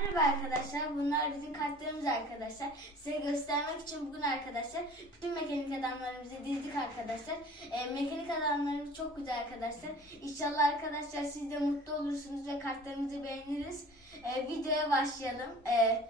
Merhaba arkadaşlar. Bunlar bizim kartlarımız arkadaşlar. Size göstermek için bugün arkadaşlar bütün mekanik adamlarımızı dizdik arkadaşlar. E, mekanik adamlarımız çok güzel arkadaşlar. İnşallah arkadaşlar siz de mutlu olursunuz ve kartlarımızı beğeniriz. E, videoya başlayalım. E,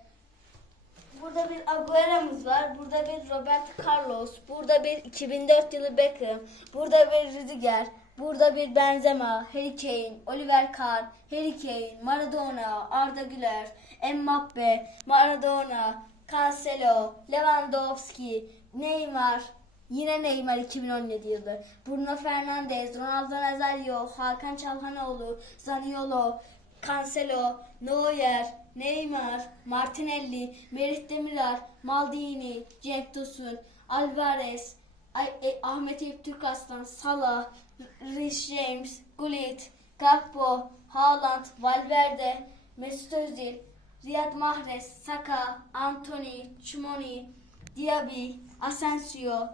Burada bir Agüero'muz var. Burada bir Roberto Carlos. Burada bir 2004 yılı Beckham. Burada bir Rüdiger. Burada bir Benzema, Harry Kane, Oliver Kahn, Harry Kane, Maradona, Arda Güler, Mbappe, Maradona, Cancelo, Lewandowski, Neymar, Yine Neymar 2017 yılı. Bruno Fernandes, Ronaldo Nazario, Hakan Çalhanoğlu, Zaniolo, Cancelo, Neuer, Neymar, Martinelli, Merih Demirar, Maldini, Cenk Tosun, Alvarez, e, Ahmet Eyüp Türkaslan, Salah, Rhys James, Gullit, Gakpo, Haaland, Valverde, Mesut Özil, Riyad Mahrez, Saka, Anthony, Chumoni, Diaby, Asensio,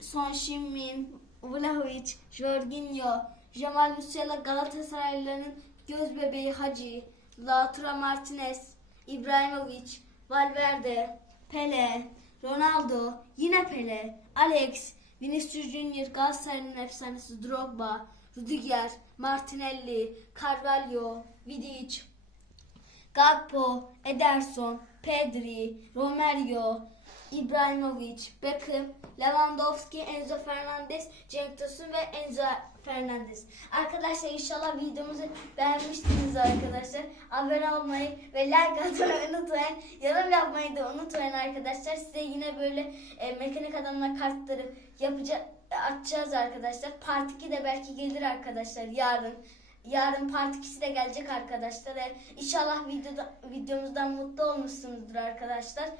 Son Heung-min, Vlahovic, Jorginho, Jamal Musiala Galatasaraylıların göz bebeği Hacı, Lautaro Martinez, İbrahimovic, Valverde, Pele, Ronaldo, yine Pele, Alex, Vinicius Junior, Galatasaray'ın efsanesi Drogba, Rudiger, Martinelli, Carvalho, Vidic, Gakpo, Ederson, Pedri, Romario, İbrahimovic, Beckham, Lewandowski, Enzo Fernandez, Cenk Tosun ve Enzo Fernandez. Arkadaşlar inşallah videomuzu beğenmişsiniz arkadaşlar. Abone olmayı ve like atmayı unutmayın. Yorum yapmayı da unutmayın arkadaşlar. Size yine böyle e, mekanik adamlar kartları yapacağız atacağız arkadaşlar. Part 2 de belki gelir arkadaşlar yarın. Yarın part 2'si de gelecek arkadaşlar. E, İnşallah videoda, videomuzdan mutlu olmuşsunuzdur arkadaşlar.